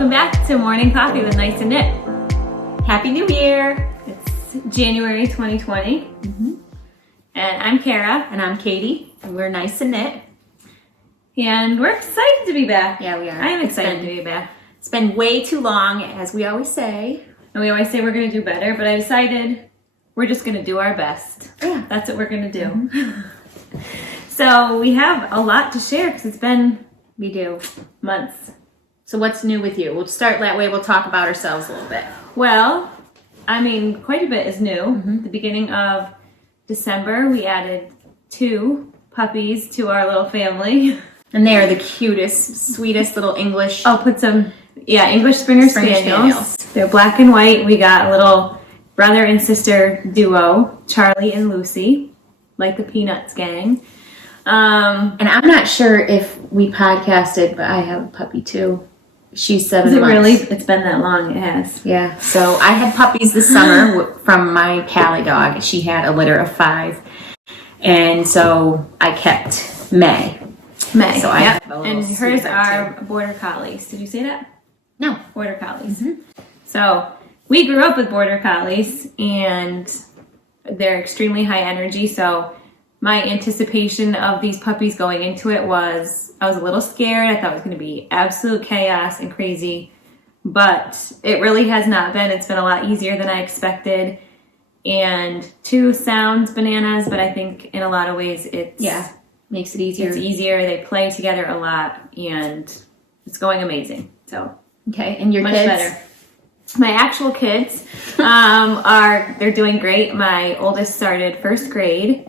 Welcome back to Morning Coffee with Nice and Knit. Happy New Year! It's January 2020. And I'm Kara. And I'm Katie. And we're Nice and Knit. And we're excited to be back. Yeah, we are. I am excited to be back. It's been way too long, as we always say. And we always say we're going to do better, but I decided we're just going to do our best. Yeah. That's what we're going to do. So we have a lot to share because it's been months. So what's new with you? We'll start that way. We'll talk about ourselves a little bit. Well, I mean, quite a bit is new. The beginning of December, we added 2 puppies to our little family. And they are the cutest, sweetest little English. I'll put some, English Springer Spaniels. They're black and white. We got a little brother and sister duo, Charlie and Lucy, like the Peanuts gang. And I'm not sure if we podcasted, but I have a puppy too. She's 7 months. Is it really? It's been that long. It has. Yeah. So I had puppies this summer from my Callie dog. She had a litter of 5. And so I kept May. So I have a little and hers are too. Border Collies. Did you say that? No. Border Collies. So we grew up with Border Collies and they're extremely high energy. So my anticipation of these puppies going into it was, I was a little scared. I thought it was going to be absolute chaos and crazy, but it really has not been. It's been a lot easier than I expected. And 2 sounds bananas, but I think in a lot of ways makes it easier. It's easier. They play together a lot and it's going amazing. So okay, and your much kids? Better. My actual kids they're doing great. My oldest started 1st grade.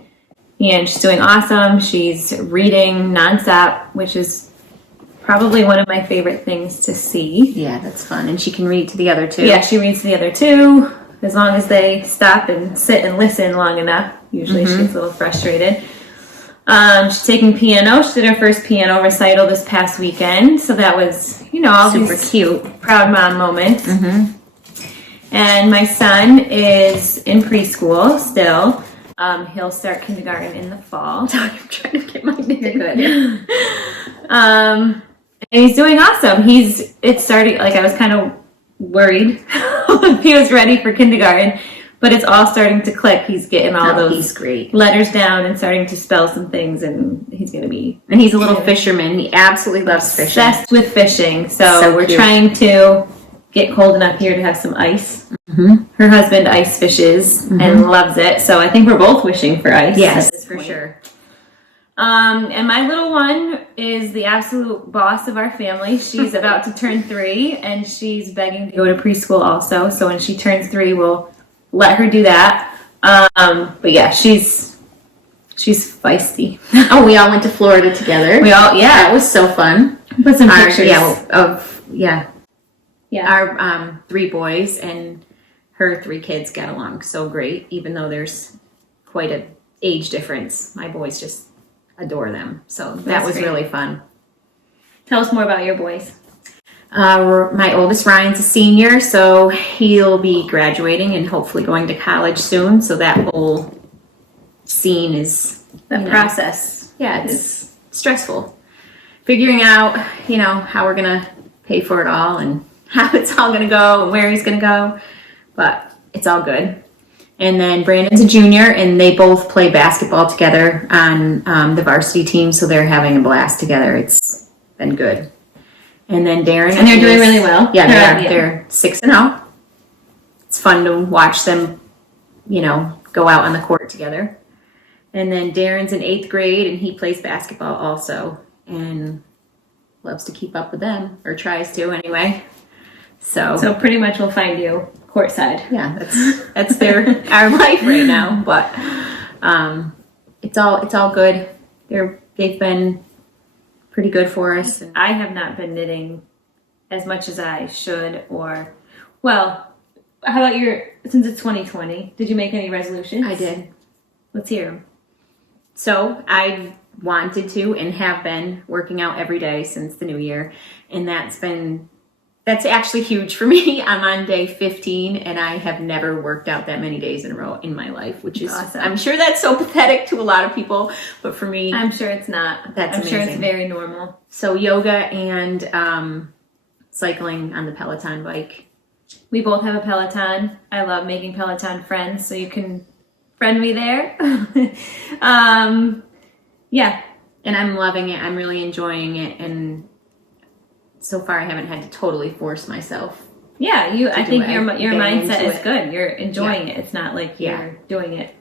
And she's doing awesome. She's reading nonstop, which is probably one of my favorite things to see. Yeah, that's fun. And she can read to the other 2. Yeah, she reads to the other 2. As long as they stop and sit and listen long enough. Usually she gets a little frustrated. She's taking piano. She did her first piano recital this past weekend. So that was, all super these cute, proud mom moments. And my son is in preschool still. He'll start kindergarten in the fall. I'm trying to get my name. You're good. And he's doing awesome. It's starting, like I was kind of worried if he was ready for kindergarten, but it's all starting to click. He's getting all those he's great. letters down and starting to spell some things, and he's going to be... And he's a little fisherman. He absolutely loves fishing. Obsessed with fishing. So we're cute. trying to get cold enough here to have some ice. Her husband ice fishes and loves it, so I think we're both wishing for ice. Yes, for sure. And my little one is the absolute boss of our family. She's about to turn 3, and she's begging to go to preschool also. So when she turns 3, we'll let her do that. But yeah, she's feisty. Oh, we all went to Florida together. That was so fun. Put some pictures. Our 3 boys and her 3 kids got along so great, even though there's quite an age difference. My boys just adore them. So that was really fun. Tell us more about your boys. My oldest Ryan's a senior, so he'll be graduating and hopefully going to college soon. So that whole scene is Process. Yeah, it's stressful. Figuring out, how we're going to pay for it all and how it's all going to go and where he's going to go. But it's all good. And then Brandon's a junior, and they both play basketball together on the varsity team, so they're having a blast together. It's been good. And then Darren... And they're doing really well. Yeah, they're 6-0. It's fun to watch them, go out on the court together. And then Darren's in 8th grade, and he plays basketball also, and loves to keep up with them, or tries to anyway. So pretty much we'll find you courtside. Yeah, that's our life right now. But it's all good. They've been pretty good for us. I have not been knitting as much as I should, how about since it's 2020, did you make any resolutions? I did. Let's hear them. So I wanted to and have been working out every day since the new year, and that's actually huge for me. I'm on day 15, and I have never worked out that many days in a row in my life, which is awesome. I'm sure that's so pathetic to a lot of people, but for me, I'm sure it's not. That's I'm amazing. sure it's very normal. So yoga and cycling on the Peloton bike. We both have a Peloton. I love making Peloton friends, so you can friend me there. Yeah. And I'm loving it. I'm really enjoying it. And so far I haven't had to totally force myself. Yeah, I think your mindset is it. good. You're enjoying it. It's not like you're doing it.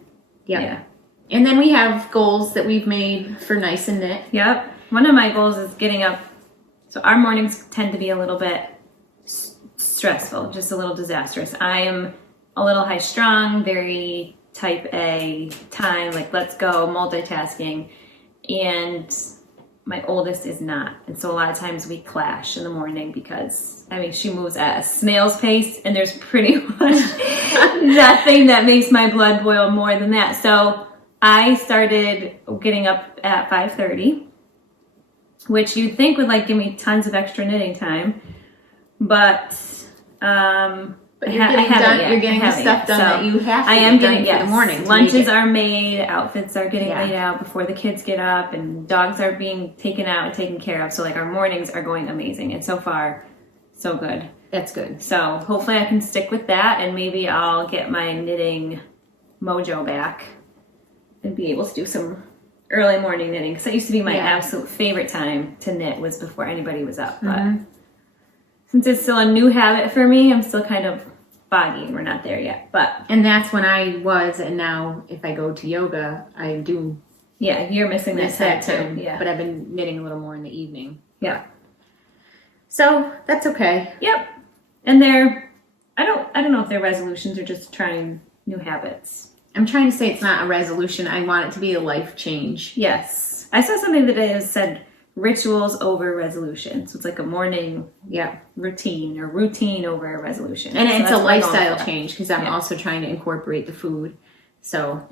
Yep. Yeah. And then we have goals that we've made for Nice and Knit. Yep. One of my goals is getting up. So our mornings tend to be a little bit stressful, just a little disastrous. I am a little high strung, very type A time, like let's go, multitasking. And my oldest is not. And so a lot of times we clash in the morning because, I mean, she moves at a snail's pace and there's pretty much nothing that makes my blood boil more than that. So I started getting up at 5:30, which you'd think would like give me tons of extra knitting time. But you're getting the stuff done that you have to get done for the morning. Lunches are made, outfits are getting laid out before the kids get up, and dogs are being taken out and taken care of. So like our mornings are going amazing, and so far, so good. That's good. So hopefully I can stick with that, and maybe I'll get my knitting mojo back and be able to do some early morning knitting, because that used to be my absolute favorite time to knit, was before anybody was up. But since it's still a new habit for me, I'm still kind of foggy and we're not there yet. And that's when I was, and now if I go to yoga, I do. Yeah, you're missing that too. Yeah. But I've been knitting a little more in the evening. Yeah. So that's okay. Yep. And I don't know if they're resolutions or just trying new habits. I'm trying to say it's not a resolution. I want it to be a life change. Yes. I saw something that said rituals over resolution. So it's like a morning routine, or routine over a resolution. And so it's a lifestyle change, because I'm also trying to incorporate the food. So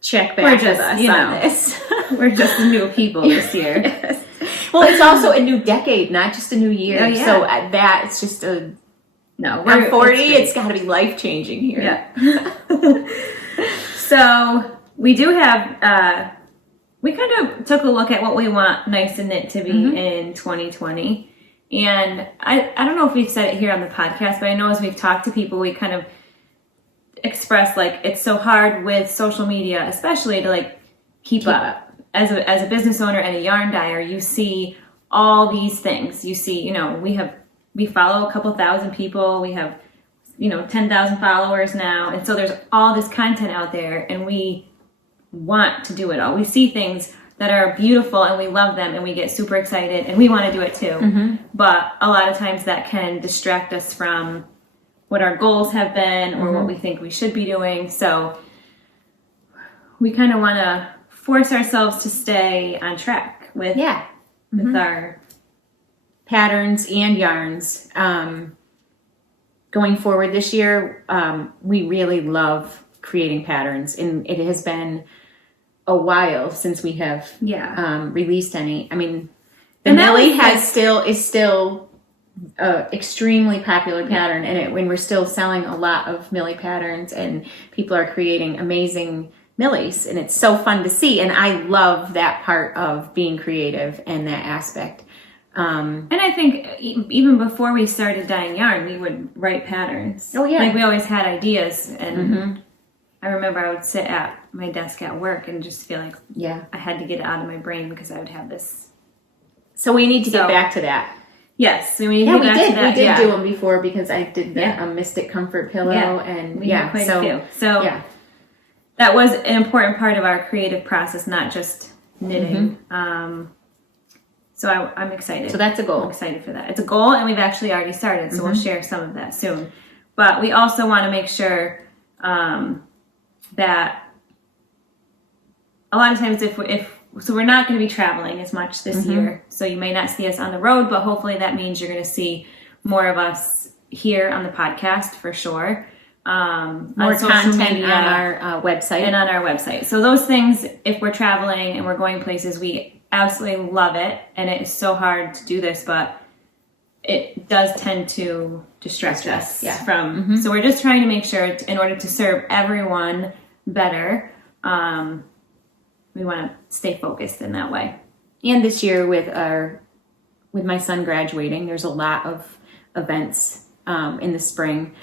check back with us on this. We're just new people this year. Yes. Well, it's also a new decade, not just a new year. Oh, yeah. So that it's just I'm 40. It's got to be life changing here. Yeah. So we do have. We kind of took a look at what we want Nice and Knit to be in 2020. And I don't know if we've said it here on the podcast, but I know as we've talked to people, we kind of expressed like it's so hard with social media, especially to like keep up. As a business owner and a yarn dyer, you see all these things. You see, we follow a couple thousand people. We have, 10,000 followers now. And so there's all this content out there, and we want to do it all. We see things that are beautiful and we love them and we get super excited and we want to do it too. But a lot of times that can distract us from what our goals have been or what we think we should be doing. So we kind of want to force ourselves to stay on track with our patterns and yarns. Going forward this year, we really love creating patterns, and it has been a while since we have released any. I mean, the Millie is still extremely popular pattern, and when we're still selling a lot of Millie patterns, and people are creating amazing Millies, and it's so fun to see. And I love that part of being creative and that aspect. And I think even before we started dyeing yarn, we would write patterns. Oh yeah, like we always had ideas, and I remember I would sit at my desk at work and just feel like I had to get it out of my brain because I would have this. So we need to get back to that. Yes, we did do them before, because I did the Mystic Comfort pillow, and we had quite a few. So that was an important part of our creative process, not just knitting. So I'm excited. So that's a goal. I'm excited for that. It's a goal, and we've actually already started, so we'll share some of that soon. But we also want to make sure that a lot of times if we're not going to be traveling as much this year, so you may not see us on the road, but hopefully that means you're going to see more of us here on the podcast for sure. More content media, on our website. And on our website. So those things, if we're traveling and we're going places, we absolutely love it. And it is so hard to do this, but it does tend to distract us from. So we're just trying to make sure, in order to serve everyone better, we want to stay focused in that way. And this year with with my son graduating, there's a lot of events in the spring.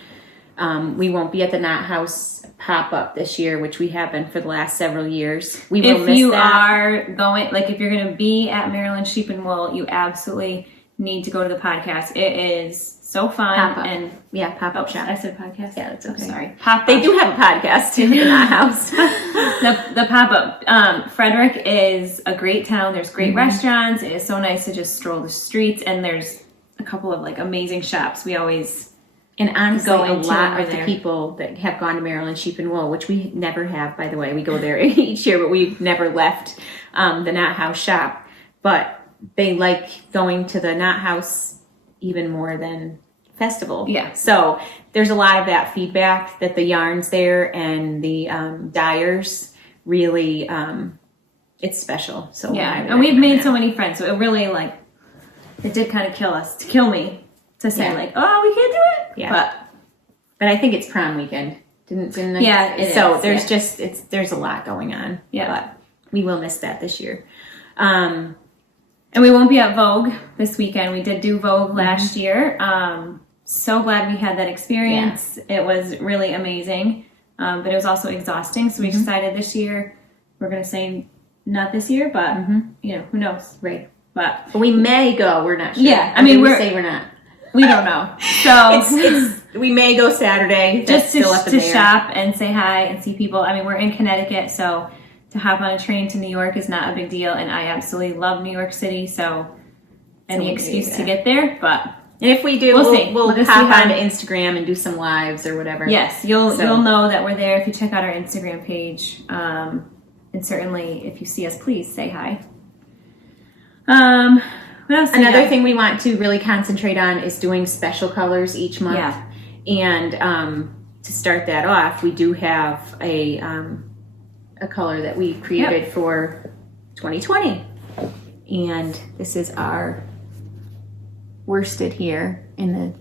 We won't be at the Knot House pop-up this year, which we have been for the last several years. We will miss that. If you are going, like if you're going to be at Maryland Sheep and Wool, you absolutely need to go to the podcast. It is so fun. Pop-up. And pop-up shop. I said podcast? Yeah, that's okay. Sorry. They do have a podcast in the Knot House. the pop-up. Frederick is a great town. There's great restaurants. It is so nice to just stroll the streets, and there's a couple of like amazing shops. We always and honestly, go a into lot of there. the people that have gone to Maryland Sheep and Wool, which we never have, by the way, we go there each year, but we've never left the Knot House shop. But they like going to the Knot House even more than festival. Yeah. So there's a lot of that feedback that the yarns there and the dyers really, it's special. So yeah, and we've made so many friends. So it really it did kind of kill me to say like, oh, we can't do it. Yeah. But I think it's prom weekend. Didn't I? Yeah. It so is, there's there's a lot going on. Yeah. But we will miss that this year. And we won't be at Vogue this weekend. We did do Vogue last year. So glad we had that experience. Yeah. It was really amazing. But it was also exhausting. So we decided this year, we're going to say not this year, but who knows? Right. But we may go. We're not sure. Yeah. I mean, we say we're not. We don't know. So it's we may go Saturday. Just to shop and say hi and see people. I mean, we're in Connecticut, so to hop on a train to New York is not a big deal, and I absolutely love New York City, so any excuse to get there. But and if we do, we'll just hop onto Instagram and do some lives or whatever. Yes, you'll know that we're there if you check out our Instagram page, and certainly if you see us, please say hi. What else? Another thing we want to really concentrate on is doing special colors each month. Yeah. And to start that off, we do have a color that we created for 2020. And this is our worsted here in the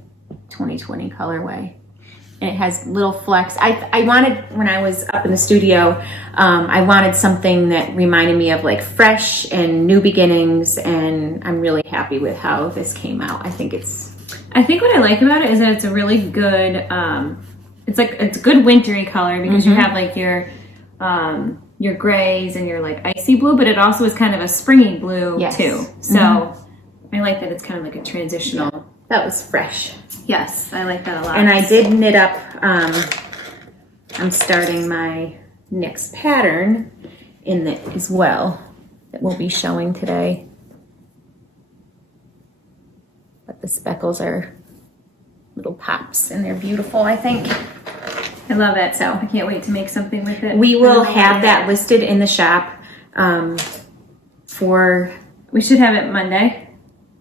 2020 colorway. And it has little flecks. I wanted, when I was up in the studio, I wanted something that reminded me of like fresh and new beginnings, and I'm really happy with how this came out. I think what I like about it is that it's a really good, it's a good wintry color because you have like your grays and your like icy blue, but it also is kind of a springy blue too. So I like that it's kind of like a transitional. Yeah. That was fresh. Yes, I like that a lot. And I did knit up, I'm starting my next pattern in it as well that we'll be showing today. But the speckles are little pops and they're beautiful, I think. I love it. So I can't wait to make something with it. We will have that listed in the shop we should have it Monday.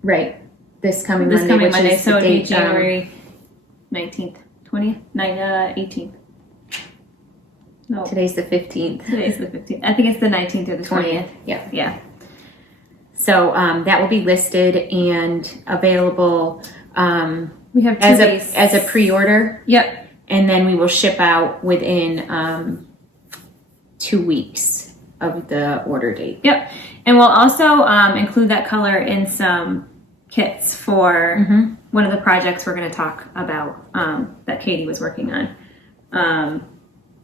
Right. This coming Monday, so it'll be January 19th, 20th, 18th. No. Today's the 15th. Today's the 15th. I think it's the 19th or the 20th. Yeah. Yeah. So that will be listed and available we have 2 days. as a pre-order. Yep. And then we will ship out within 2 weeks of the order date. Yep. And we'll also include that color in some kits for one of the projects we're going to talk about that Katie was working on.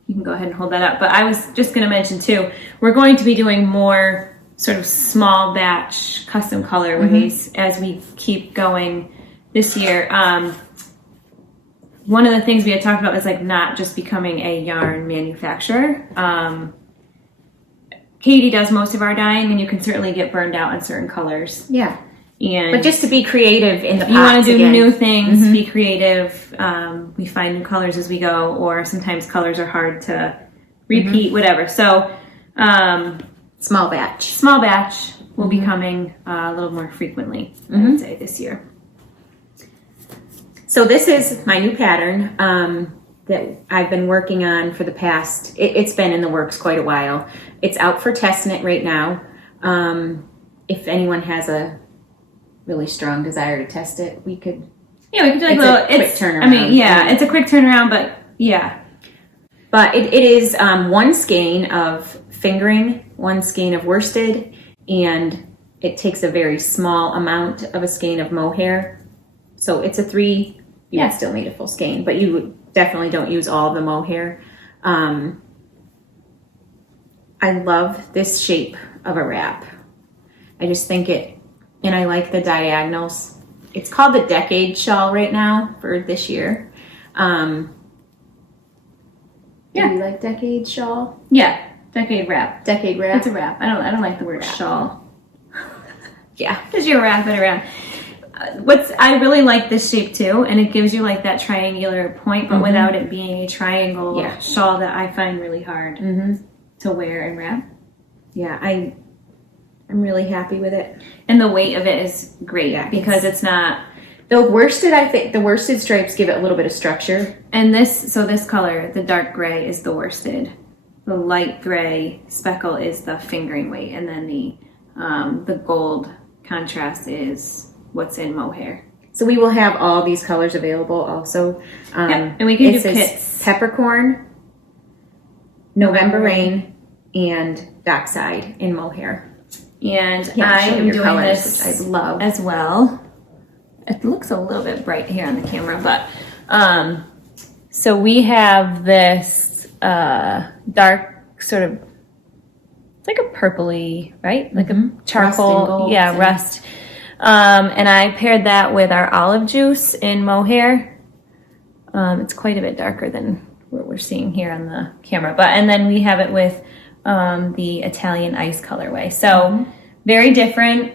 You can go ahead and hold that up. But I was just going to mention too, we're going to be doing more sort of small batch custom colorways as we keep going this year. One of the things we had talked about is like not just becoming a yarn manufacturer. Katie does most of our dyeing, and you can certainly get burned out on certain colors. Yeah. But just to be creative in the pots, you want to do new things, be creative. We find new colors as we go, or sometimes colors are hard to repeat, whatever. So small batch will be coming a little more frequently, I would say, this year. So this is my new pattern that I've been working on for the past, it's been in the works quite a while. It's out for test knit right now. If anyone has a really strong desire to test it, we could do like a quick turnaround. I mean, it's a quick turnaround, but yeah. But it is one skein of fingering, one skein of worsted, and it takes a very small amount of a skein of mohair. So it's a 3, you would still need a full skein, but you definitely don't use all of the mohair. I love this shape of a wrap. I just think and I like the diagonals. It's called the Decade Shawl right now for this year. Do you like Decade Shawl? Yeah, decade wrap. Decade wrap? It's a wrap. I don't like the word shawl. Yeah. Because you wrap it around. I really like this shape too, and it gives you like that triangular point, but without it being a triangle shawl that I find really hard to wear and wrap. Yeah, I'm really happy with it. And the weight of it is great because it's not... The worsted, I think, the worsted stripes give it a little bit of structure. And this color, the dark gray, is the worsted. The light gray speckle is the fingering weight, and then the gold contrast is what's in mohair. So we will have all these colors available also. And we can do kits. Peppercorn, November Rain, and Dockside in mohair. And I am doing colors, this which I love as well. It looks a little bit bright here on the camera, but so we have this dark sort of, it's like a purpley, right? Like a charcoal, rust. And I paired that with our olive juice in mohair. It's quite a bit darker than what we're seeing here on the camera, and then we have it with the Italian ice colorway. So very different.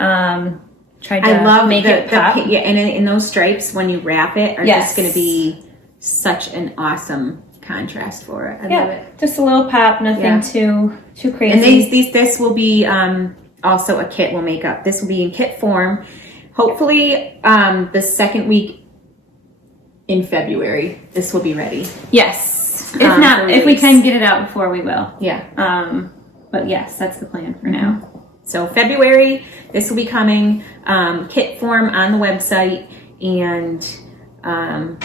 Tried to make it pop. Yeah, and in those stripes, when you wrap it, are just going to be such an awesome contrast for it. I love it. Just a little pop, nothing too crazy. And this will be also a kit we'll make up. This will be in kit form. Hopefully, the second week in February, this will be ready. Yes. If not, if we can get it out before, we will. Yeah. But yes, that's the plan for now. So February, this will be coming, kit form on the website, and on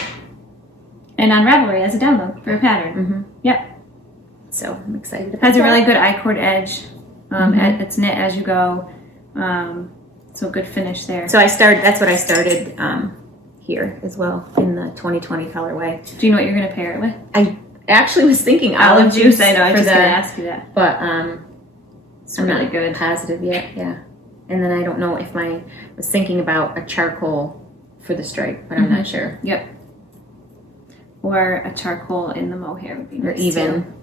Ravelry as a download for a pattern. Yep. So I'm excited about it. Has a really good I-cord edge. It's knit as you go. So good finish there. So that's what I started here as well in the 2020 colorway. Do you know what you're going to pair it with? I actually was thinking olive juice. I know, I was just going to ask you that. But it's really good. Positive yet, yeah. And then I don't know if I was thinking about a charcoal for the stripe, but I'm not sure. Yep. Or a charcoal in the mohair would be nice. Or even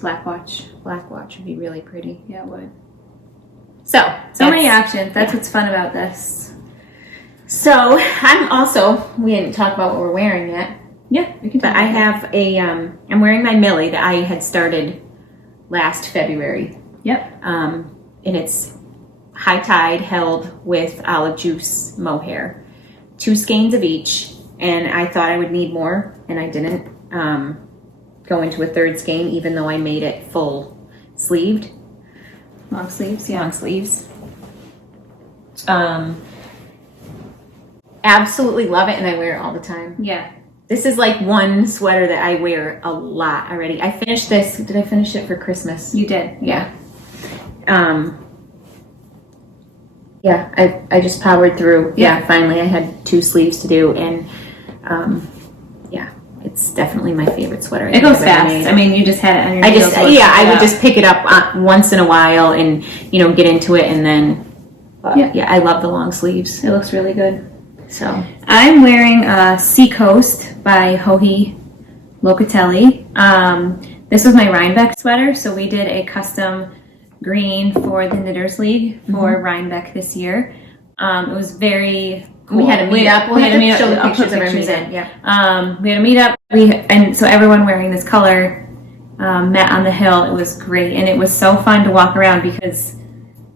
black watch. Black watch would be really pretty. Yeah, it would. So many options. That's what's fun about this. So we didn't talk about what we're wearing yet. Yeah, we can. But I have I'm wearing my Millie that I had started last February. Yep. And it's high tide held with olive juice mohair. 2 skeins of each, and I thought I would need more, and I didn't go into a 3rd skein, even though I made it full sleeved. Long sleeves, yeah. Long sleeves. Absolutely love it, and I wear it all the time. Yeah. This is like one sweater that I wear a lot already. I finished this. Did I finish it for Christmas? You did. Yeah. I just powered through. Yeah, finally I had 2 sleeves to do, and it's definitely my favorite sweater. It goes fast. I mean, you just had it on your heels. I would just pick it up once in a while and get into it, and then I love the long sleeves. It looks really good. So I'm wearing Seacoast by Joji Locatelli. This was my Rhinebeck sweater, so we did a custom green for the Knitters League for Rhinebeck this year. It was very cool. We had a meetup. We had a meetup. Show the I'll put pictures of our meetup. Yeah. We had a meetup. And so everyone wearing this color met on the hill. It was great, and it was so fun to walk around because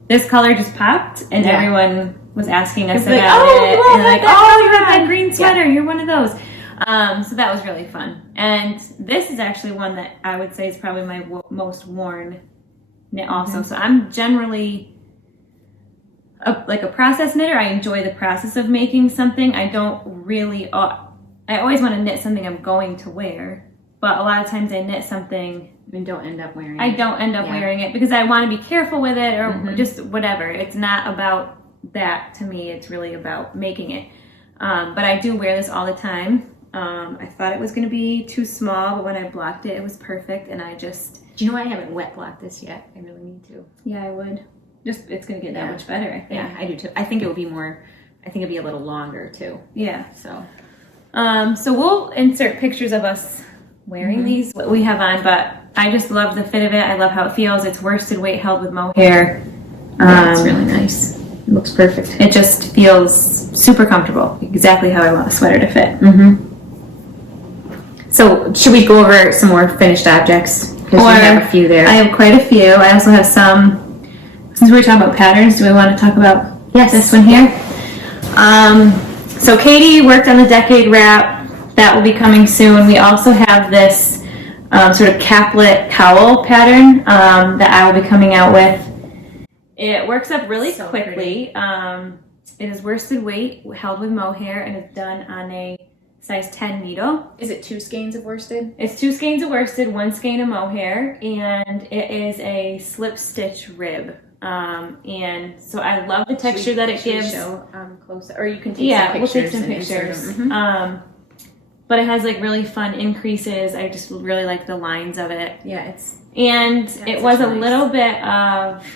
this color just popped, and everyone was asking us about it. And like, you have that green sweater. You're one of those. So that was really fun. And this is actually one that I would say is probably my most worn knit also. So I'm generally like a process knitter. I enjoy the process of making something. I don't really, I always want to knit something I'm going to wear. but a lot of times I knit something, And don't end up wearing it. I don't end up wearing it because I want to be careful with it or just whatever. It's not about that to me. It's really about making it. But I do wear this all the time. I thought it was going to be too small, but when I blocked it, it was perfect. And I just... Do you know I haven't wet blocked this yet? I really need to. Yeah, I would. Just, it's going to get that much better, I think. Yeah, I do too. I think it would be more... I think it'd be a little longer too. Yeah. So we'll insert pictures of us wearing these, what we have on, but I just love the fit of it. I love how it feels. It's worsted weight held with mohair. It's really nice. It looks perfect. It just feels super comfortable. Exactly how I want a sweater to fit. So should we go over some more finished objects? Because we have a few there. I have quite a few. I also have some, since we were talking about patterns, do we want to talk about this one here? So Katie worked on the decade wrap. That will be coming soon. We also have this sort of caplet cowl pattern that I will be coming out with. It works up really quickly. It is worsted weight held with mohair and it's done on a size 10 needle. Is it 2 skeins of worsted? It's 2 skeins of worsted, 1 skein of mohair, and it is a slip stitch rib. And so I love the texture that it gives. Show closer, or you can take some pictures. We'll take some pictures. But it has like really fun increases. I just really like the lines of it. Yeah, it was a little bit of,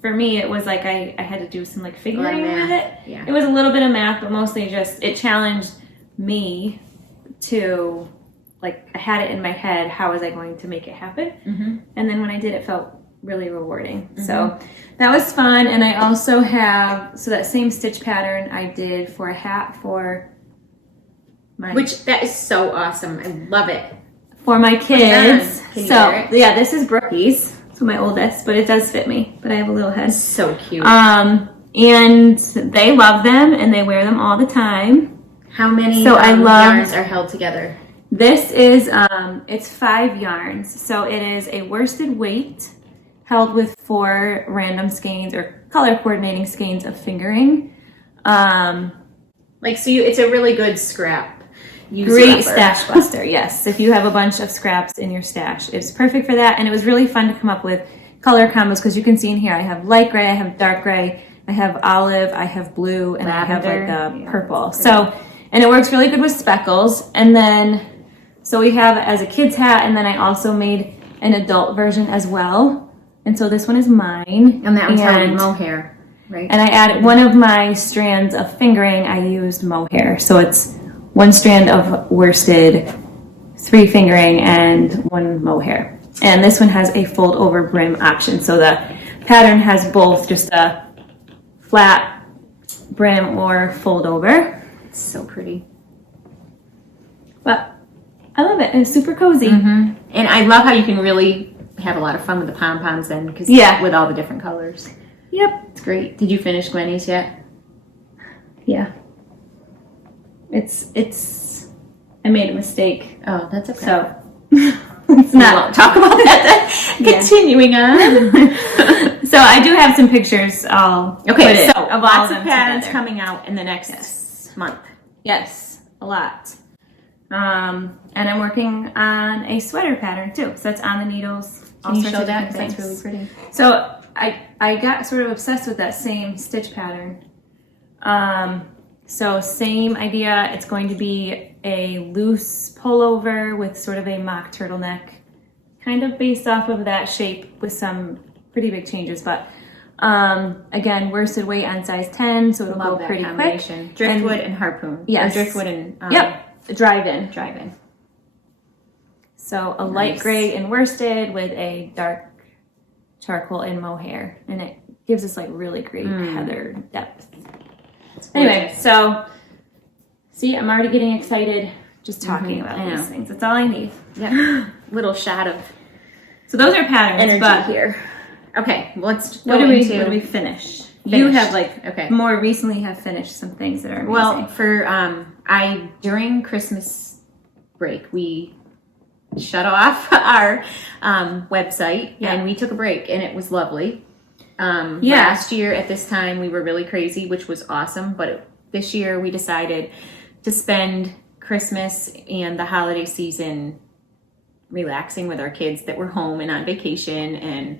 for me, it was like I had to do some like figuring with it. Yeah. It was a little bit of math, but mostly just it challenged me to, like, I had it in my head, how was I going to make it happen? And then when I did, it felt really rewarding. So that was fun. And I also have, so that same stitch pattern I did for a hat for my... Which, that is so awesome. I love it. For my kids. Can you So, wear it? yeah, this is Brookie's. So my oldest, but it does fit me. But I have a little head. So cute. And they love them and they wear them all the time. How many yarns are held together? This is, it's 5 yarns. So it is a worsted weight held with 4 random skeins or color coordinating skeins of fingering. It's a really good scrap. Great stash buster, yes. If you have a bunch of scraps in your stash, it's perfect for that. And it was really fun to come up with color combos because you can see in here I have light gray, I have dark gray, I have olive, I have blue, and Lavender. I have like the purple. So, and it works really good with speckles. And then, so we have as a kid's hat, and then I also made an adult version as well. And so this one is mine. And that one's held with mohair, right? And I added one of my strands of fingering, I used mohair. So it's 1 strand of worsted, 3 fingering, and 1 mohair. And this one has a fold over brim option. So the pattern has both just a flat brim or fold over. It's so pretty. But I love it. It's super cozy. And I love how you can really have a lot of fun with the pom-poms then, because with all the different colors. Yep. It's great. Did you finish Gwenny's yet? Yeah. I made a mistake. Oh, that's okay. So let's not talk about that. Continuing on. So I do have some pictures. Of Lots all of them patterns together. coming out in the next month. Yes, a lot. And I'm working on a sweater pattern too. So that's on the needles. Can you show that? That's really pretty. So I got sort of obsessed with that same stitch pattern. So same idea. It's going to be a loose pullover with sort of a mock turtleneck, kind of based off of that shape with some pretty big changes. But again, worsted weight on size 10, so it'll go pretty quick. Driftwood and harpoon. Yes. Or driftwood and drive-in. So a light gray in worsted with a dark charcoal in mohair, and it gives us like really great heather depth. Anyway, so see, I'm already getting excited just talking about these things. That's all I need. Yeah. Little shot of So those are patterns, energy but here. Okay, let's go what do into we finish? You have more recently have finished some things that are amazing. Well, for during Christmas break we shut off our website and we took a break, and it was lovely. Last year at this time we were really crazy, which was awesome, but this year we decided to spend Christmas and the holiday season relaxing with our kids that were home and on vacation. And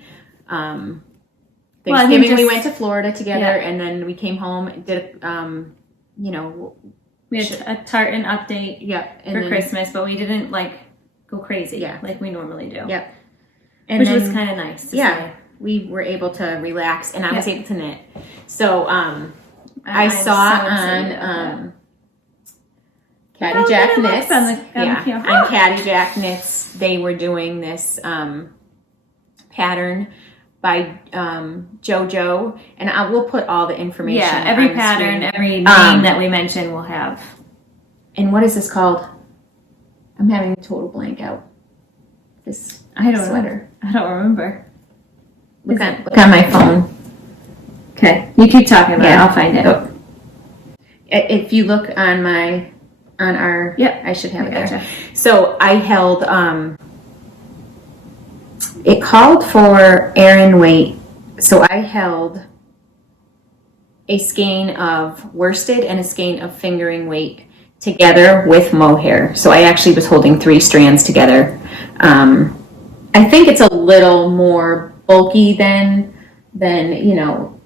Well, I Thanksgiving think we just- went to Florida together, Yeah. and then we came home and did you know, We had a tartan update yep, and for then- Christmas, but we didn't like go crazy Yeah. like we normally do. Yep. And Which then, was kind of nice to yeah, say. we were able to relax, and I was Yeah. able to knit. So I'm I so saw excited about on that. Caddy Jack it looks Knits, on the camera. on Caddy Jack Knits, they were doing this pattern by JoJo, and I will put all the information. Yeah, every on the pattern, screen. every name that we mention will have. And what is this called? I'm having a total blank out. This I don't sweater. know. I don't remember. Look on my phone. Okay, you keep talking about it. Yeah. I'll find it. If you look on our, Yep. I should have it Gotcha. there. So I held, it called for Aran weight. So I held a skein of worsted and a skein of fingering weight together with mohair. So I actually was holding 3 strands together. I think it's a little more bulky than you know,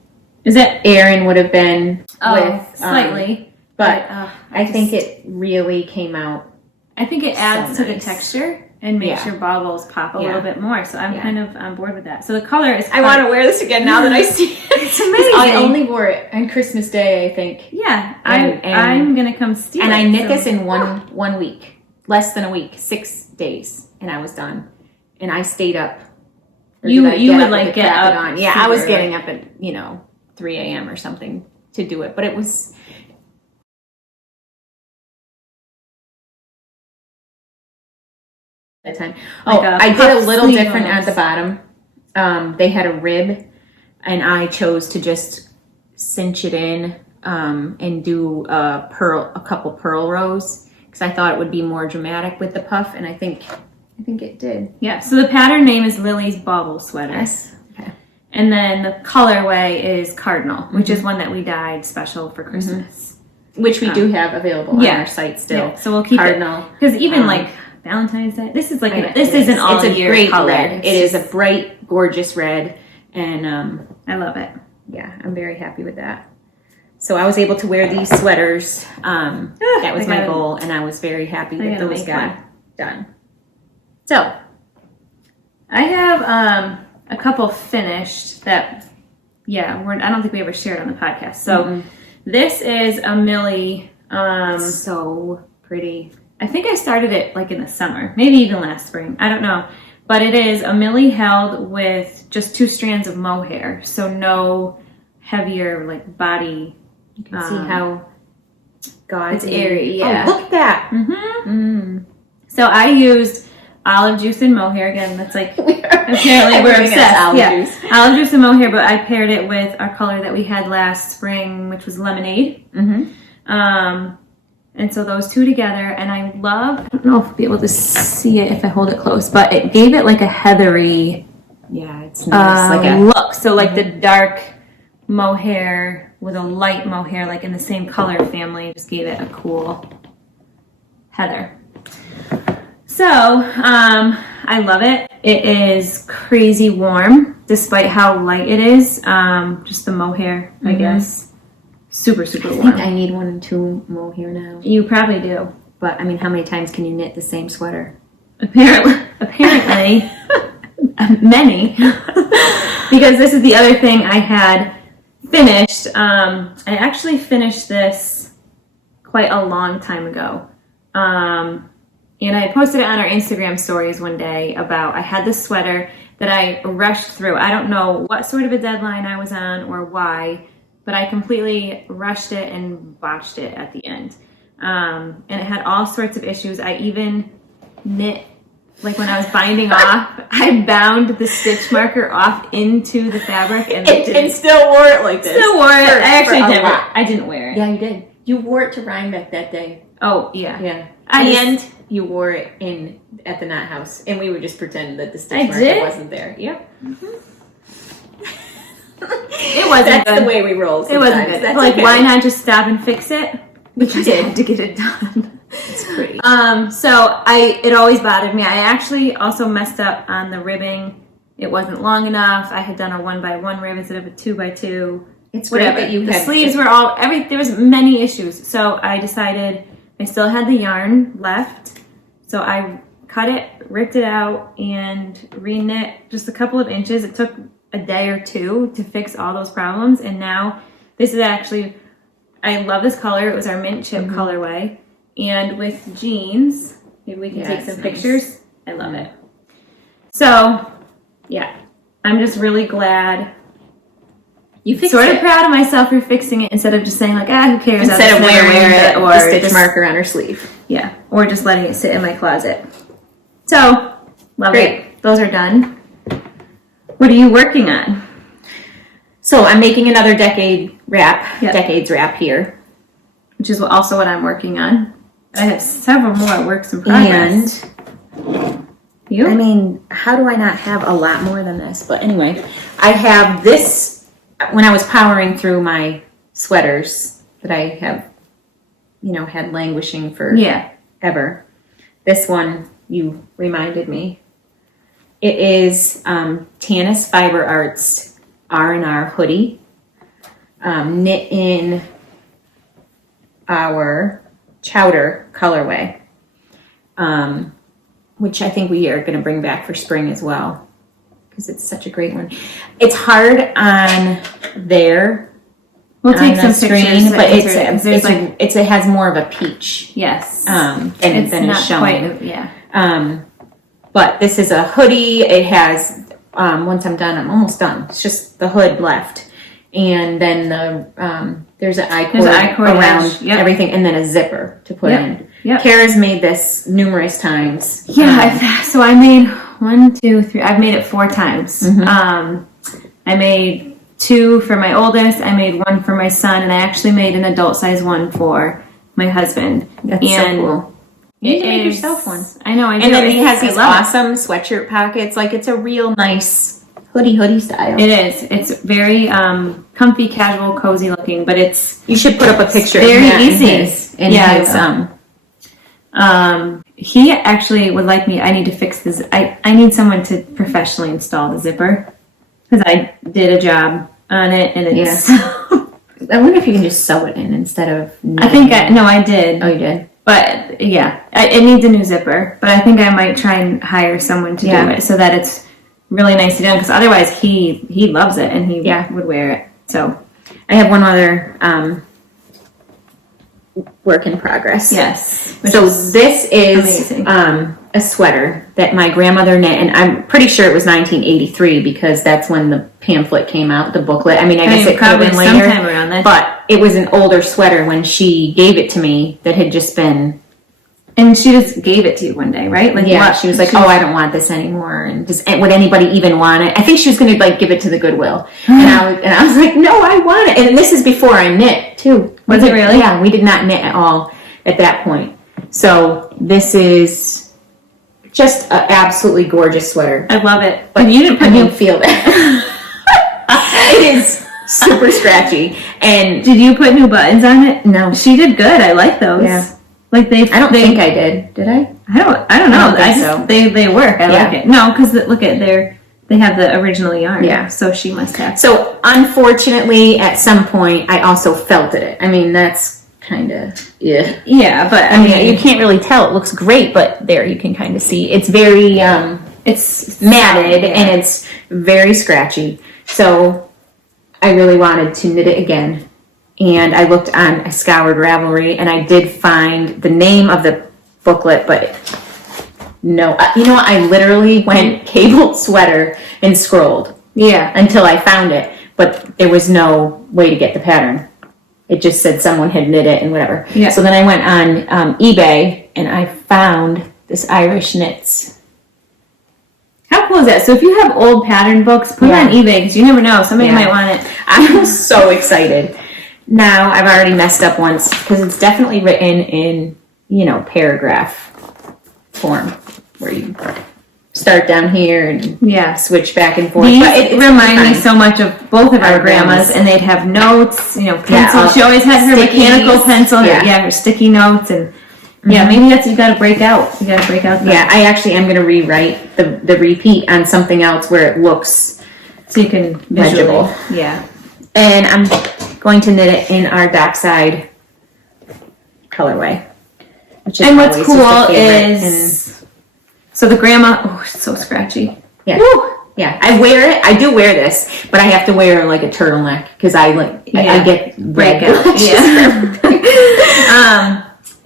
Is it? Aran would have been with slightly? but I think just- it really came out. I think it adds so to the nice. texture and makes Yeah. your bobbles pop a Yeah. little bit more. So I'm Yeah. kind of on board with that. So the color is. I want to wear this again now that I see it. It's amazing. I only wore it on Christmas Day, I think. Yeah, And- I'm gonna come steal And it. I knit so- this in one week, less than a week, 6 days, and I was done. And I stayed up. Or You- did I you get would, up like, with get crack it up on? Yeah, I was super getting up at 3 a.m. or something to do it, but it was. That time. Like Oh, a I did puff a little sleeve different at almost. the bottom. They had a rib, and I chose to just cinch it in and do a couple purl rows because I thought it would be more dramatic with the puff, and I think it did. Yeah. So the pattern name is Lily's Bobble Sweater. Yes. Okay. And then the colorway is Cardinal, which is one that we dyed special for Christmas. Which we do have available yeah. on our site still. Yeah, so we'll keep Cardinal. because even Um, like Valentine's Day, this is like Yeah, this it isn't is. all It's a year great color. red. It's It is just- a bright, gorgeous red, and I love it. yeah, I'm very happy with that. So I was able to wear these sweaters. That was I my gotta- goal, and I was very happy I that gotta those make got one. done. So I have a couple finished that, I don't think we ever shared on the podcast. So this is a Millie. so pretty. I think I started it like in the summer, maybe even last spring. I don't know. But it is a Millie held with just 2 strands of mohair. So no heavier like body. You can see how gauzy. It's airy, yeah. Oh, look at that. Mm-hmm. So I used olive juice and mohair. Again, that's like apparently we're Everything is obsessed. olive Yeah, juice. olive juice and mohair. But I paired it with our color that we had last spring, which was lemonade. And so those 2 together, and I don't know if I'll be able to see it if I hold it close, but it gave it like a heathery Yeah, it's nice. Like a look. So like the dark mohair with a light mohair, like in the same color family, just gave it a cool heather. So I love it. It is crazy warm, despite how light it is. Just the mohair, I guess. Super, super I warm. think I need 1 or 2 mohair now. You probably do. But I mean, how many times can you knit the same sweater? Apparently, many. Because this is the other thing I had finished. I actually finished this quite a long time ago. And I posted it on our Instagram stories one day about I had this sweater that I rushed through. I don't know what sort of a deadline I was on or why, but I completely rushed it and botched it at the end. And it had all sorts of issues. I even knit, like when I was binding off, I bound the stitch marker off into the fabric and And still wore it like this. still wore it. I actually for a didn't. lot. I didn't wear it. Yeah, you did. You wore it to Rhinebeck that day. Oh yeah. Yeah. I just- You wore it at the knot house, and we would just pretend that the I stitch marker did? wasn't there. Yep. It wasn't That's good. the way we roll. It wasn't sometimes. good. That's like, okay. why not just stop and fix it? But you I did. had to get it done. It's pretty. So it always bothered me. I actually also messed up on the ribbing. It wasn't long enough. I had done a 1x1 rib instead of a 2x2. It's great that you the had sleeves were all there was many issues. So I decided I still had the yarn left. So I cut it, ripped it out, and re-knit just a couple of inches. It took a day or two to fix all those problems. And now this is actually, I love this color. It was our mint chip colorway. And with jeans, maybe we can take some pictures. I love it. So, yeah, I'm just really glad. You fixed sort of proud of myself for fixing it instead of just saying like, who cares? Instead of wearing it or the stitch marker on her sleeve. Yeah, or just letting it sit in my closet. So, love it. Those are done. What are you working on? So I'm making another decades wrap here. Which is also what I'm working on. I have several more works in progress. And you? I mean, how do I not have a lot more than this? But anyway, I have this. When I was powering through my sweaters that I have, had languishing for ever, this one you reminded me. It is Tanis Fiber Arts R&R hoodie, knit in our Chowder colorway, which I think we are going to bring back for spring as well. Because it's such a great one. It's hard on there. We'll take some pictures, but it has more of a peach. Yes. Than it's shown. Quite, but this is a hoodie. It has once I'm done, I'm almost done. It's just the hood left, and then there's an I cord around everything, and then a zipper to put in. Yep. Kara's made this numerous times. Yeah, so I made 1, 2, 3. I've made it 4 times. Mm-hmm. I made 2 for my oldest. I made 1 for my son, and I actually made an adult size one for my husband. That's so cool. You can make yourself one. I know. I do. And then it has these awesome sweatshirt pockets. Like it's a real nice hoodie style. It is. It's very comfy, casual, cozy looking. But it's you should put up a picture. Very easy. He actually would like me. I need to fix this. I need someone to professionally install the zipper because I did a job on it, and it's. I wonder if you can just sew it in instead of. I did. Oh, you did. But yeah, it needs a new zipper. But I think I might try and hire someone to do it so that it's really nicely done. Because otherwise, he loves it and he would wear it. So I have one other. Work in progress. Yes. So this is a sweater that my grandmother knit, and I'm pretty sure it was 1983 because that's when the pamphlet came out, the booklet. I guess it could have been later, sometime around that. But it was an older sweater when she gave it to me that had just been. And she just gave it to you one day, right? She was like, I don't want this anymore. And would anybody even want it? I think she was going to give it to the Goodwill. and I was like, no, I want it. And this is before I knit too. Was it really? Yeah, we did not knit at all at that point. So this is just an absolutely gorgeous sweater. I love it. But you didn't feel that. It is super scratchy. And did you put new buttons on it? No. She did good. I like those. Yeah. I don't think I did. Did I? I don't know. They work. I like it. No, because look at they have the original yarn. Yeah. So she must have. So unfortunately, at some point, I also felted it. That's kind of Yeah, but you can't really tell. It looks great, but there you can kind of see it's very it's matted and it's very scratchy. So I really wanted to knit it again. And I looked on, I scoured Ravelry, and I did find the name of the booklet, but no. I literally went cabled sweater and scrolled. Yeah. Until I found it, but there was no way to get the pattern. It just said someone had knit it and whatever. Yeah. So then I went on eBay, and I found this Irish Knits. How cool is that? So if you have old pattern books, put it on eBay, because you never know. Somebody might want it. I was so excited. Now, I've already messed up once because it's definitely written in, paragraph form where you start down here and switch back and forth. But it reminded me so much of both of our grandmas, and they'd have notes, pencils. She always had her mechanical pencil, her sticky notes, and Yeah, maybe that's, you gotta break out. You gotta break out the, Yeah, I actually am going to rewrite the repeat on something else where it looks so you can visually. legible. Yeah. And I'm going to knit it in our dockside colorway. Which is And what's always cool just a favorite. is, so the grandma, oh, it's so scratchy. Yeah. Woo! Yeah, I wear it. I do wear this, but I have to wear like a turtleneck because I get breakout. red. Yeah.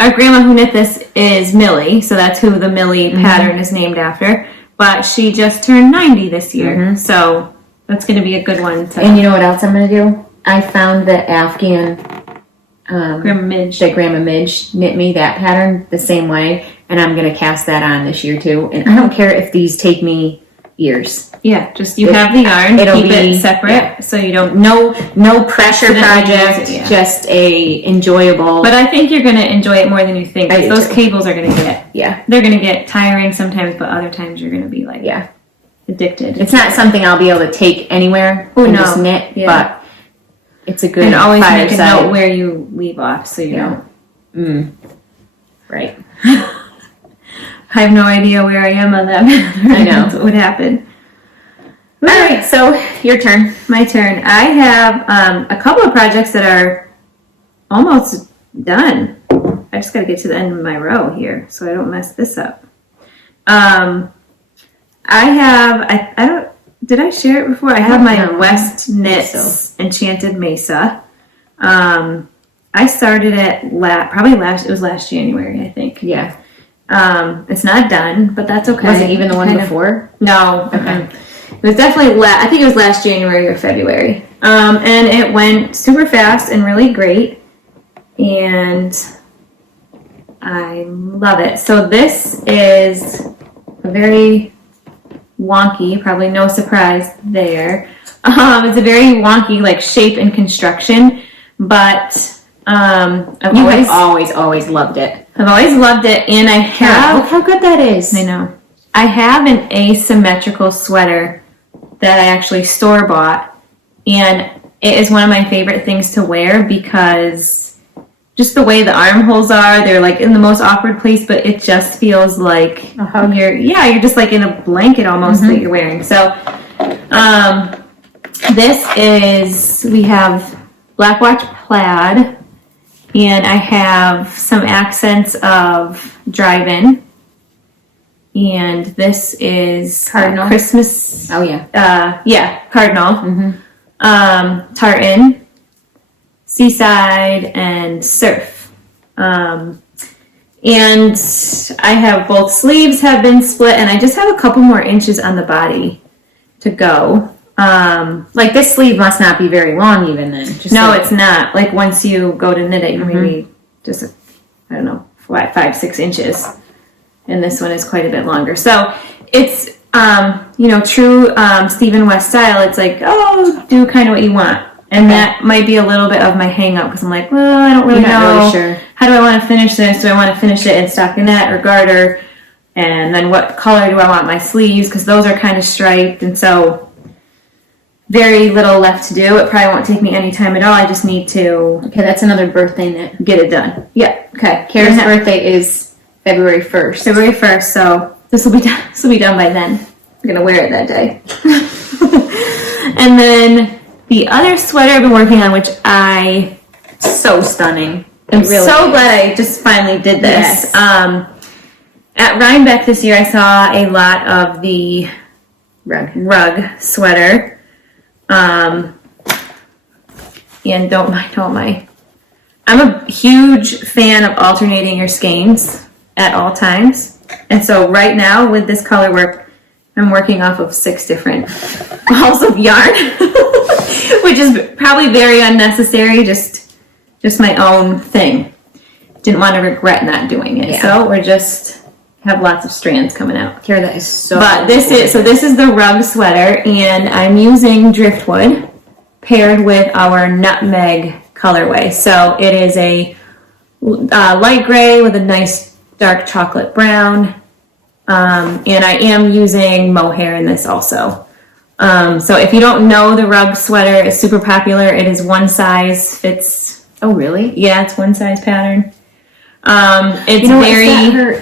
Our grandma who knit this is Millie, so that's who the Millie pattern is named after. But she just turned 90 this year, so that's going to be a good one. And you know what else I'm going to do? I found the Afghan Grandma Midge. that Grandma Midge knit me that pattern the same way, and I'm going to cast that on this year too. And I don't care if these take me years. Yeah, just you have the yarn, it'll keep be it separate, so you don't. No pressure Accidentally project, use it, yeah. just a enjoyable. But I think you're going to enjoy it more than you think. I do Those too. cables are going to yeah, they're going to get tiring sometimes, but other times you're going to be like yeah. addicted. It's not something I'll be able to take anywhere Oh, and no. just knit, Yeah. but it's a good And always make a fireside. note where you leave off, so you Yeah. don't. Right. I have no idea where I am on that. I know. That's what would happen. All right, so your turn. My turn. I have a couple of projects that are almost done. I just got to get to the end of my row here so I don't mess this up. I don't, did I share it before? I have my No. West Knits Enchanted Mesa. I started it it was last January, I think. Yeah. It's not done, but that's okay. Was it even the one Kind of- before? No. Okay. It was definitely I think it was last January or February. And it went super fast and really great. And I love it. So this is a very wonky, probably no surprise there. It's a very wonky like shape and construction, but I've always loved it. I've always loved it, and I Look have. how good that is. I know. I have an asymmetrical sweater that I actually store bought, and it is one of my favorite things to wear because just the way the armholes are, they're like in the most awkward place, but it just feels like you're just like in a blanket almost that you're wearing. So we have Black Watch plaid, and I have some accents of drive-in. And this is Cardinal. Christmas. Oh yeah. Cardinal. Tartan, Seaside, and Surf. And I have both sleeves have been split, and I just have a couple more inches on the body to go. Like this sleeve must not be very long even then. No, it's not. Like once you go to knit it, you maybe just, I don't know, 5-6 inches. And this one is quite a bit longer. So it's, true Stephen West style. It's like, do kind of what you want. And that might be a little bit of my hang up because I'm like, well, I don't really You're know. not really sure. How do I want to finish this? Do I want to finish it in stockinette or garter? And then what color do I want my sleeves? Because those are kind of striped. And so very little left to do. It probably won't take me any time at all. I just need to Okay, that's another birthday knit. get it done. Yeah. Okay. Kara's birthday is February 1st. February 1st, so this will be done. This will be done by then. I'm gonna wear it that day. And then the other sweater I've been working on, which I So stunning. am It really so is. glad I just finally did this. Yes. At Rhinebeck this year, I saw a lot of the rug sweater. And don't mind. I'm a huge fan of alternating your skeins at all times. And so right now with this Colorwork, I'm working off of 6 different balls of yarn, which is probably very unnecessary, just my own thing. Didn't want to regret not doing it. Yeah. So we're just have lots of strands coming out. Kara, that is so But this is the rug sweater, and I'm using driftwood paired with our nutmeg colorway. So it is a light gray with a nice dark chocolate brown, and I am using mohair in this also. So if you don't know, the rug sweater is super popular. It is one size fits. Oh really? Yeah, it's one size pattern. It's You know, very...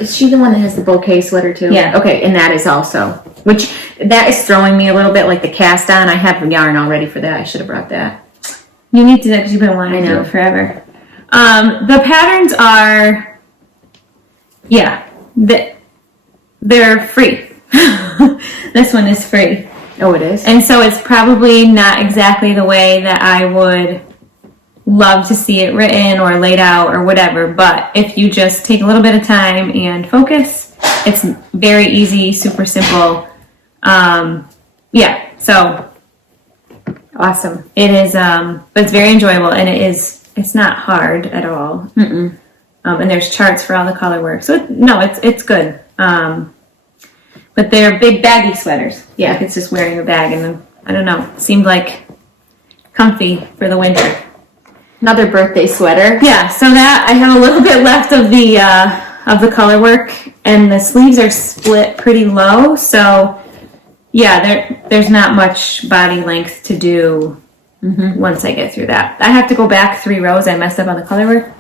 is she the one that has the bouquet sweater too? Yeah. Okay, and that is also, which that is throwing me a little bit, like the cast on. I have yarn already for that. I should have brought that. You need to do that because you've been wanting to do it forever. The patterns are, they're free. This one is free. Oh, it is? And so it's probably not exactly the way that I would love to see it written or laid out or whatever, but if you just take a little bit of time and focus, it's very easy, super simple. So Awesome. it is, but it's very enjoyable, and it's not hard at all. Mm-mm. And there's charts for all the color work. So it's good. But they're big baggy sweaters. Yeah. Like it's just wearing a bag, and I don't know, it seemed like comfy for the winter. Another birthday sweater. Yeah, so that I have a little bit left of the color work, and the sleeves are split pretty low, so there's not much body length to do once I get through that. I have to go back 3 rows. I messed up on the color work,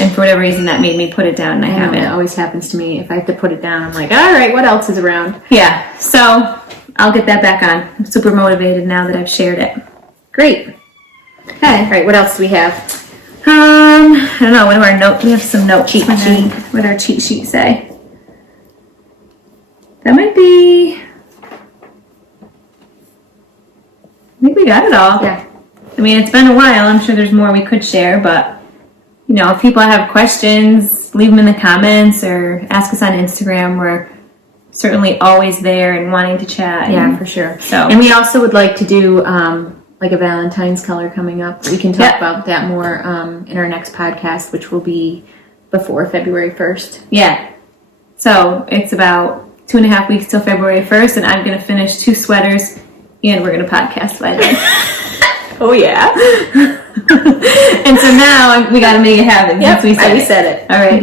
and for whatever reason that made me put it down, and I haven't. It always happens to me. If I have to put it down, I'm like, all right, what else is around? Yeah, so I'll get that back on. I'm super motivated now that I've shared it. Great. Okay. All right, what else do we have? I don't know. What do our notes? We have some note cheat sheet. What our cheat sheet say? That might be. I think we got it all. Yeah. I mean, it's been a while. I'm sure there's more we could share, but if people have questions, leave them in the comments or ask us on Instagram. We're certainly always there and wanting to chat. Yeah, for sure. So, and we also would like to do like a Valentine's color coming up. We can talk about that more in our next podcast, which will be before February 1st. Yeah. So it's about 2.5 weeks till February 1st, and I'm going to finish 2 sweaters, and we're going to podcast by then. Oh, yeah. And so now we got to make it happen. Yep, since we said it. All right.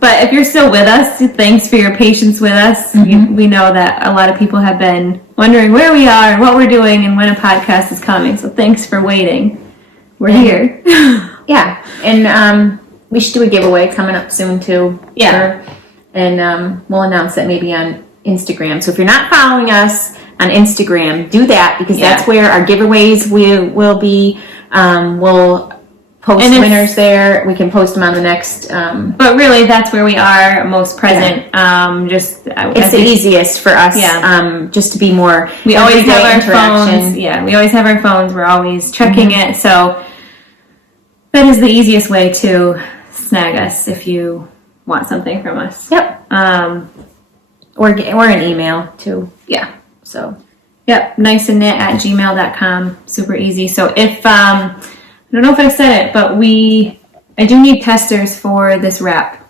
But if you're still with us, thanks for your patience with us. We know that a lot of people have been wondering where we are and what we're doing and when a podcast is coming. So thanks for waiting. We're here. Yeah. And we should do a giveaway coming up soon, too. Yeah. And we'll announce that maybe on Instagram. So if you're not following us on Instagram, do that, because that's where our giveaways will be. We'll post winners there. We can post them on the next. But really, that's where we are most present. It's the easiest for us. Yeah. Just to be more. We always have our phones. Yeah, we always have our phones. We're always checking it. So that is the easiest way to snag us if you want something from us. Yep. Or an email too. Yeah. So. Yep. NiceandKnit@gmail.com. Super easy. So if I don't know if I said it, but I do need testers for this wrap.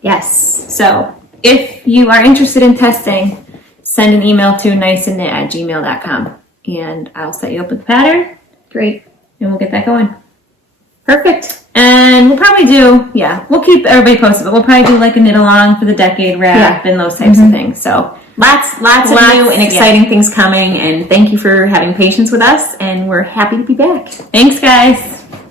Yes. So if you are interested in testing, send an email to NiceandKnit@gmail.com, and I'll set you up with the pattern. Great. And we'll get that going. Perfect. And we'll probably we'll keep everybody posted, but we'll probably do like a knit along for the decade wrap and those types of things. So lots of new and exciting things coming, and thank you for having patience with us, and we're happy to be back. Thanks, guys.